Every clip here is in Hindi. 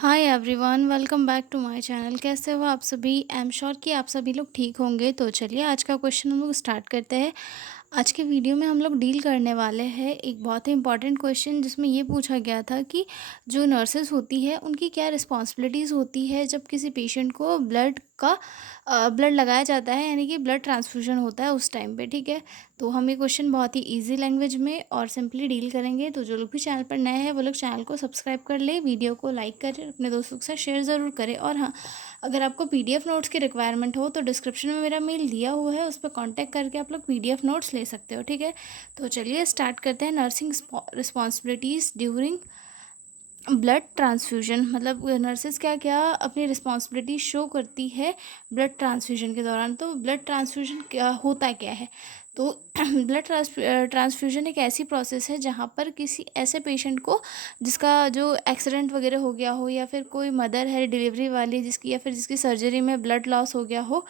Hi everyone, welcome back to my channel. कैसे हो आप सभी? आई एम श्योर कि आप सभी लोग ठीक होंगे। तो चलिए आज का क्वेश्चन हम लोग स्टार्ट करते हैं। आज के वीडियो में हम लोग डील करने वाले हैं एक बहुत ही इंपॉर्टेंट क्वेश्चन, जिसमें ये पूछा गया था कि जो नर्सेस होती है उनकी क्या रिस्पॉन्सिबिलिटीज़ होती है जब किसी पेशेंट को ब्लड लगाया जाता है, यानी कि ब्लड ट्रांसफ्यूजन होता है उस टाइम पे। ठीक है, तो हम ये क्वेश्चन बहुत ही इजी लैंग्वेज में और सिंपली डील करेंगे। तो जो लोग भी चैनल पर नए हैं वो लोग चैनल को सब्सक्राइब कर ले, वीडियो को लाइक करें, अपने दोस्तों के साथ शेयर ज़रूर करें। और हाँ, अगर आपको पीडीएफ नोट्स की रिक्वायरमेंट हो तो डिस्क्रिप्शन में मेरा मेल दिया हुआ है, उस पर कॉन्टैक्ट करके आप लोग पीडीएफ नोट्स ले सकते हो। ठीक है, तो चलिए स्टार्ट करते हैं। Nursing responsibilities during blood transfusion, मतलब नर्सेस क्या क्या अपनी रिस्पॉन्सिबिलिटी शो करती है ब्लड ट्रांसफ्यूजन के दौरान। तो ब्लड ट्रांसफ्यूजन क्या होता क्या है? तो ब्लड ट्रांसफ्यूजन एक ऐसी प्रोसेस है जहाँ पर किसी ऐसे पेशेंट को जिसका जो एक्सीडेंट वगैरह हो गया हो, या फिर कोई मदर है डिलीवरी वाली जिसकी, या फिर जिसकी सर्जरी में ब्लड लॉस हो गया हो,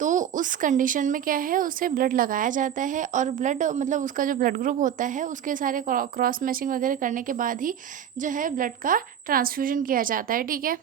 तो उस कंडीशन में क्या है, उसे ब्लड लगाया जाता है। और ब्लड मतलब उसका जो ब्लड ग्रुप होता है उसके सारे क्रॉस मैचिंग वगैरह करने के बाद ही जो है ब्लड का ट्रांसफ्यूजन किया जाता है। ठीक है,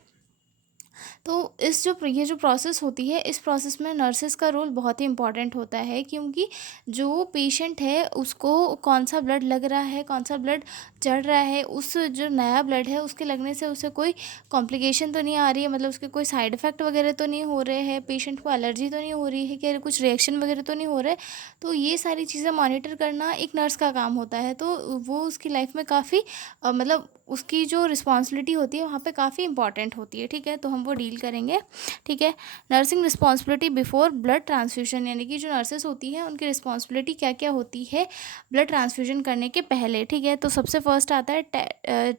तो ये जो प्रोसेस होती है, इस प्रोसेस में नर्सेस का रोल बहुत ही इंपॉर्टेंट होता है, क्योंकि जो पेशेंट है उसको कौन सा ब्लड लग रहा है, कौन सा ब्लड चढ़ रहा है, उस जो नया ब्लड है उसके लगने से उसे कोई कॉम्प्लिकेशन तो नहीं आ रही है, मतलब उसके कोई साइड इफ़ेक्ट वगैरह तो नहीं हो रहे हैं, पेशेंट को एलर्जी तो नहीं हो रही है, कि कुछ रिएक्शन वगैरह तो नहीं हो रहा है। तो ये सारी चीज़ें मॉनिटर करना एक नर्स का काम होता है। तो वो उसकी लाइफ में काफ़ी मतलब उसकी जो रिस्पॉन्सिबिलिटी होती है वहाँ पे काफ़ी इंपॉर्टेंट होती है। ठीक है, तो हम वो डील करेंगे। ठीक है, nursing responsibility before blood transfusion, यानी कि जो नर्सेस होती हैं उनकी रिस्पॉन्सिबिलिटी क्या क्या होती है ब्लड ट्रांसफ्यूजन करने के पहले। ठीक है, तो सबसे फर्स्ट आता है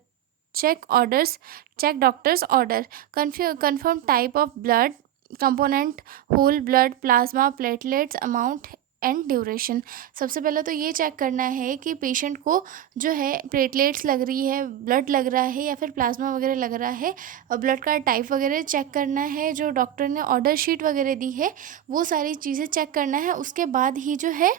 check doctors order, confirm type of blood component, whole blood, plasma, platelets, amount and duration. सबसे पहले तो ये चेक करना है कि पेशेंट को जो है प्लेटलेट्स लग रही है, ब्लड लग रहा है, या फिर प्लाज्मा वगैरह लग रहा है, और ब्लड का टाइप वगैरह चेक करना है। जो डॉक्टर ने ऑर्डर शीट वगैरह दी है वो सारी चीज़ें चेक करना है। उसके बाद ही जो है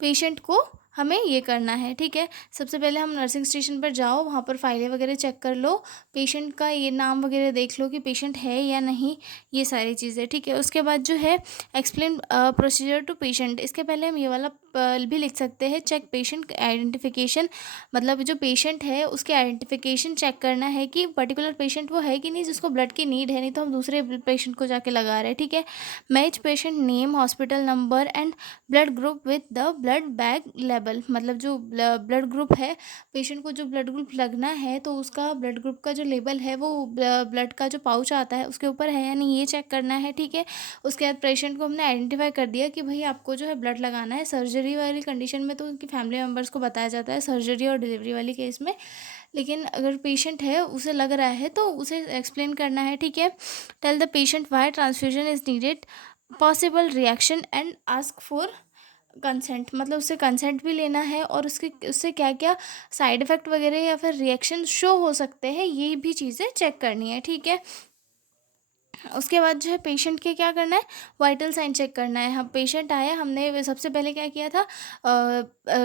पेशेंट को हमें ये करना है। ठीक है, सबसे पहले हम नर्सिंग स्टेशन पर जाओ, वहाँ पर फाइलें वगैरह चेक कर लो, पेशेंट का ये नाम वगैरह देख लो कि पेशेंट है या नहीं, ये सारी चीज़ें। ठीक है, उसके बाद जो है एक्सप्लेन प्रोसीजर टू पेशेंट। इसके पहले हम ये वाला भी लिख सकते हैं, चेक पेशेंट आइडेंटिफिकेशन, मतलब जो पेशेंट है उसकी आइडेंटिफिकेशन चेक करना है कि पर्टिकुलर पेशेंट वो है कि नहीं जिसको ब्लड की नीड है, नहीं तो हम दूसरे पेशेंट को जाके लगा रहे हैं। ठीक है, match patient name, hospital number and blood group with the blood bag label, मतलब जो ब्लड ग्रुप है, पेशेंट को जो ब्लड ग्रुप लगना है तो उसका ब्लड ग्रुप का जो लेबल है वो ब्लड का जो पाउच आता है उसके ऊपर है या नहीं, ये चेक करना है। ठीक है, उसके बाद पेशेंट को हमने आइडेंटिफाई कर दिया कि भाई आपको जो है ब्लड लगाना है। सर्जरी वाली कंडीशन में तो उनकी फैमिली मेम्बर्स को बताया जाता है, सर्जरी और डिलीवरी वाली केस में। लेकिन अगर पेशेंट है उसे लग रहा है तो उसे एक्सप्लेन करना है। ठीक है, tell the patient why transfusion is needed, possible reaction and ask for consent, मतलब उससे कंसेंट भी लेना है, और उससे क्या क्या साइड इफ़ेक्ट वगैरह या फिर रिएक्शन शो हो सकते हैं, ये भी चीज़ें चेक करनी है। ठीक है, उसके बाद जो है पेशेंट के क्या करना है, वाइटल साइन चेक करना है। हम पेशेंट आया, हमने सबसे पहले क्या किया था,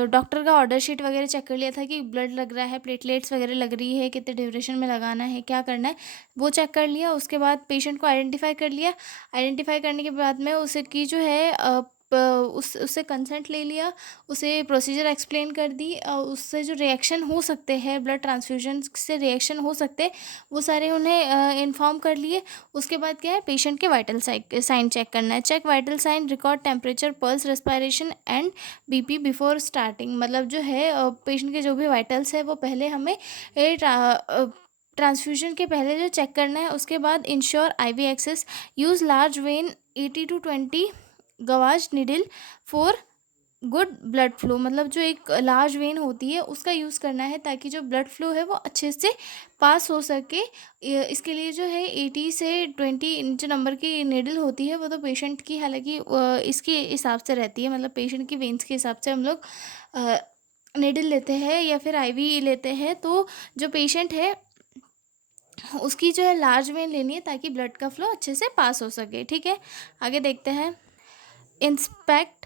डॉक्टर का ऑर्डर शीट वगैरह चेक कर लिया था कि ब्लड लग रहा है, प्लेटलेट्स वगैरह लग रही है, कितने ड्यूरेशन में लगाना है, क्या करना है, वो चेक कर लिया। उसके बाद पेशेंट को आइडेंटिफाई कर लिया। आइडेंटिफाई करने के बाद में उसे की जो है उससे कंसेंट ले लिया, उसे प्रोसीजर एक्सप्लेन कर दी, उससे जो रिएक्शन हो सकते हैं, ब्लड ट्रांसफ्यूजन से रिएक्शन हो सकते हैं, वो सारे उन्हें इन्फॉर्म कर लिए। उसके बाद क्या है, पेशेंट के वाइटल साइन चेक करना है। Check vital sign, record temperature, pulse, respiration and BP before starting, मतलब जो है पेशेंट के जो भी वाइटल्स है वो पहले हमें ट्रांसफ्यूजन के पहले जो चेक करना है। उसके बाद ensure IV access, use large vein 80 to 20 gauge needle for good blood flow, मतलब जो एक लार्ज वेन होती है उसका यूज़ करना है ताकि जो ब्लड फ्लो है वो अच्छे से पास हो सके। इसके लिए जो है 80 से 20 जो नंबर की निडल होती है वो तो पेशेंट की, हालांकि इसके हिसाब से रहती है, मतलब पेशेंट की वेन्स के हिसाब से हम लोग निडल लेते हैं या फिर आईवी लेते हैं। तो जो पेशेंट है उसकी जो है लार्ज वेन लेनी है ताकि ब्लड का फ्लो अच्छे से पास हो सके। ठीक है, आगे देखते हैं। Inspect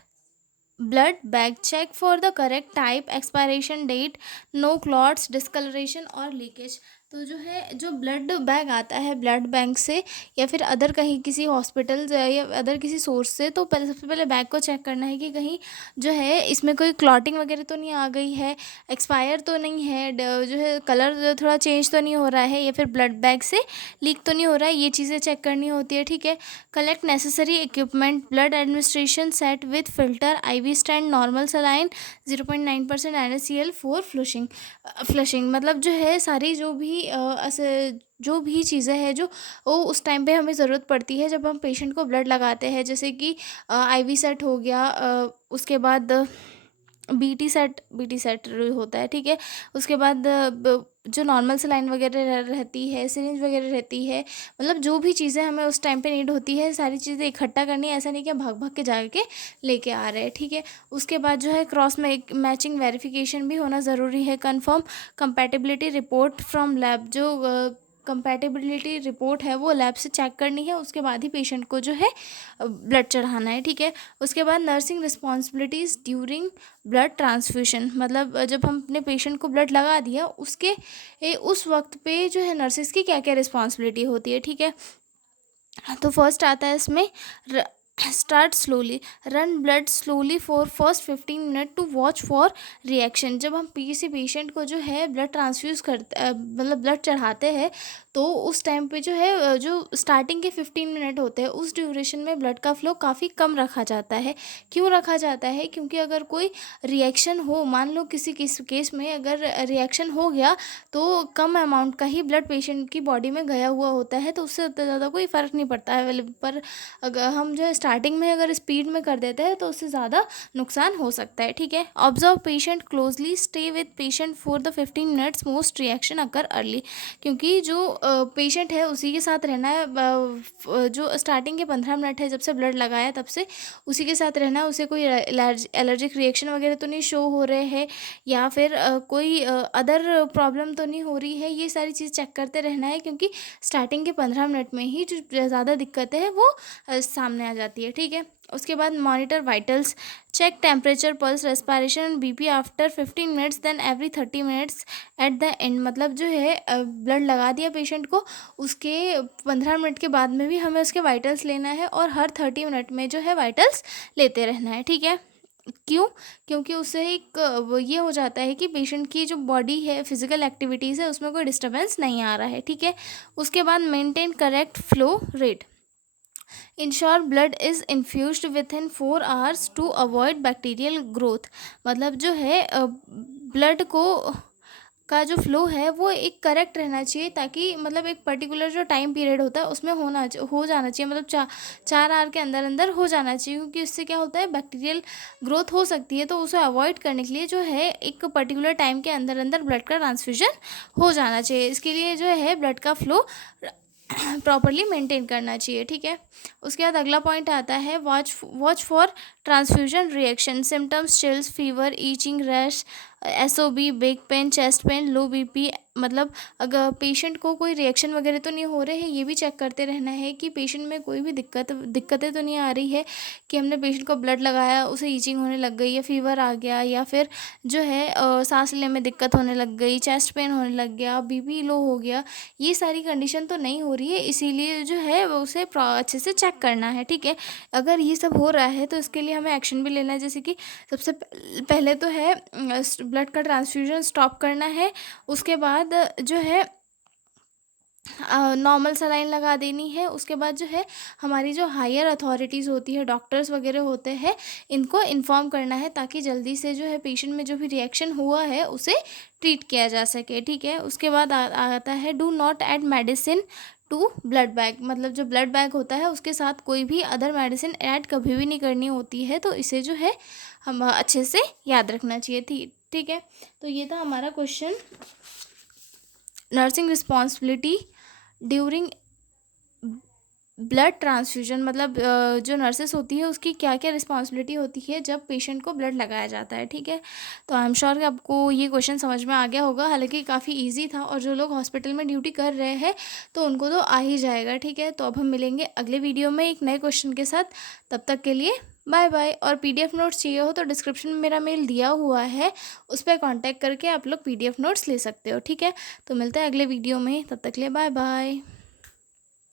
blood bag, check for the correct type, expiration date, no clots, discoloration और लीकेज। तो जो है जो ब्लड बैग आता है ब्लड बैंक से या फिर अदर कहीं किसी हॉस्पिटल या अदर किसी सोर्स से, तो पहले सबसे पहले बैग को चेक करना है कि कहीं जो है इसमें कोई क्लॉटिंग वगैरह तो नहीं आ गई है, एक्सपायर तो नहीं है, जो है कलर थोड़ा चेंज तो नहीं हो रहा है, या फिर ब्लड बैग से लीक तो नहीं हो रहा है। ये चीज़ें चेक करनी होती है, ठीक है। Collect necessary equipment, blood administration set with filter, IV stand, normal saline 0.9% NaCl for flushing. Flushing मतलब जो है सारी जो भी जो भी चीज़ें हैं जो वो उस टाइम पे हमें ज़रूरत पड़ती है जब हम पेशेंट को ब्लड लगाते हैं, जैसे कि IV सेट हो गया, उसके बाद BT सेट होता है, ठीक है। उसके बाद जो नॉर्मल सलाइन वगैरह रहती है, सिरिंज वगैरह रहती है, मतलब जो भी चीज़ें हमें उस टाइम पे नीड होती है सारी चीज़ें इकट्ठा करनी है। ऐसा नहीं कि हम भाग भाग के जाके लेके आ रहे हैं, ठीक है। उसके बाद जो है क्रॉस मैचिंग वेरिफिकेशन भी होना ज़रूरी है। Confirm compatibility report from lab, जो कंपैटिबिलिटी रिपोर्ट है वो लैब से चेक करनी है, उसके बाद ही पेशेंट को जो है ब्लड चढ़ाना है, ठीक है। उसके बाद nursing responsibilities during blood transfusion, मतलब जब हम अपने पेशेंट को ब्लड लगा दिया उसके उस वक्त पे जो है नर्सिस की क्या क्या रिस्पॉन्सिबिलिटी होती है, ठीक है। तो फर्स्ट आता है इसमें start slowly, run blood slowly for first 15 minute to watch for reaction. जब हम किसी पेशेंट को जो है ब्लड ट्रांसफ्यूज़ करते मतलब ब्लड चढ़ाते हैं, तो उस टाइम पे जो है जो स्टार्टिंग के 15 मिनट होते हैं उस ड्यूरेशन में ब्लड का फ्लो काफ़ी कम रखा जाता है। क्यों रखा जाता है? क्योंकि अगर कोई रिएक्शन हो, मान लो किसी केस में अगर रिएक्शन हो गया, तो कम अमाउंट का ही ब्लड पेशेंट की बॉडी में गया हुआ होता है, तो उससे उतना ज़्यादा कोई फ़र्क नहीं पड़ता है। पर अगर हम जो है स्टार्टिंग में अगर स्पीड में कर देते हैं तो उससे ज़्यादा नुकसान हो सकता है, ठीक है। Observe patient closely, stay with patient for the 15 minutes, most reaction occur early. क्योंकि जो पेशेंट है उसी के साथ रहना है, जो स्टार्टिंग के 15 मिनट है जब से ब्लड लगाया तब से उसी के साथ रहना है। उसे कोई एलर्जिक रिएक्शन वगैरह तो नहीं शो हो रहे हैं, या फिर कोई अदर प्रॉब्लम तो नहीं हो रही है, ये सारी चीज़ चेक करते रहना है। क्योंकि स्टार्टिंग के 15 मिनट में ही जो ज़्यादा दिक्कतें हैं वो सामने आ जाती है, ठीक है। उसके बाद monitor vitals, check temperature, pulse, respiration, BP after 15 minutes, then every 30 minutes at the end. मतलब जो है ब्लड लगा दिया पेशेंट को, उसके 15 मिनट के बाद में भी हमें उसके वाइटल्स लेना है, और हर 30 मिनट में जो है वाइटल्स लेते रहना है, ठीक है। क्यों? क्योंकि उससे एक ये हो जाता है कि पेशेंट की जो बॉडी है, फिजिकल एक्टिविटीज़ है, उसमें कोई डिस्टर्बेंस नहीं आ रहा है, ठीक है। उसके बाद maintain correct flow rate, ensure blood is infused within 4 hours to avoid bacterial growth. मतलब जो है ब्लड को का जो फ्लो है वो एक करेक्ट रहना चाहिए, ताकि मतलब एक पर्टिकुलर जो टाइम पीरियड होता है उसमें हो जाना चाहिए, मतलब 4 आवर के अंदर अंदर हो जाना चाहिए। क्योंकि इससे क्या होता है, बैक्टीरियल ग्रोथ हो सकती है, तो उसे अवॉइड करने के लिए जो है एक पर्टिकुलर टाइम के अंदर अंदर ब्लड का ट्रांसफ्यूजन हो जाना चाहिए। इसके लिए जो है ब्लड का फ्लो प्रॉपरली मेंटेन करना चाहिए, ठीक है। उसके बाद अगला पॉइंट आता है watch for transfusion reaction, symptoms, chills, fever, itching, rash, SOB, back pain, chest pain, low BP। मतलब अगर पेशेंट को कोई रिएक्शन वगैरह तो नहीं हो रहे हैं, ये भी चेक करते रहना है कि पेशेंट में कोई भी दिक्कतें तो नहीं आ रही है, कि हमने पेशेंट को ब्लड लगाया, उसे ईचिंग होने लग गई, या फीवर आ गया, या फिर जो है सांस लेने में दिक्कत होने लग गई, चेस्ट पेन होने लग गया, BP लो हो गया। ये सारी कंडीशन तो नहीं हो रही है, इसीलिए जो है वो उसे अच्छे से चेक करना है, ठीक है। अगर ये सब हो रहा है तो इसके लिए हमें एक्शन भी लेना है, जैसे कि सबसे पहले तो है ब्लड का ट्रांसफ्यूजन स्टॉप करना है। उसके बाद जो है नॉर्मल सलाइन लगा देनी है। उसके बाद जो है हमारी जो हायर अथॉरिटीज़ होती है, डॉक्टर्स वगैरह होते हैं, इनको इन्फॉर्म करना है, ताकि जल्दी से जो है पेशेंट में जो भी रिएक्शन हुआ है उसे ट्रीट किया जा सके, ठीक है। उसके बाद आता है do not add medicine to blood bag. मतलब जो ब्लड बैग होता है उसके साथ कोई भी अदर मेडिसिन ऐड कभी भी नहीं करनी होती है, तो इसे जो है हम अच्छे से याद रखना चाहिए थी, ठीक है। तो ये था हमारा question, nursing responsibility during blood transfusion मतलब जो नर्सेस होती है उसकी क्या क्या रिस्पॉन्सिबिलिटी होती है जब पेशेंट को ब्लड लगाया जाता है, ठीक है। तो आई एम श्योर कि आपको ये क्वेश्चन समझ में आ गया होगा, हालांकि काफ़ी इजी था, और जो लोग हॉस्पिटल में ड्यूटी कर रहे हैं तो उनको तो आ ही जाएगा, ठीक है। तो अब हम मिलेंगे अगले वीडियो में एक नए क्वेश्चन के साथ। तब तक के लिए बाय बाय। और पीडीएफ नोट्स चाहिए हो तो डिस्क्रिप्शन में मेरा मेल दिया हुआ है, उस पर कांटेक्ट करके आप लोग पीडीएफ नोट्स ले सकते हो, ठीक है। तो मिलते हैं अगले वीडियो में, तब तक के लिए बाय बाय।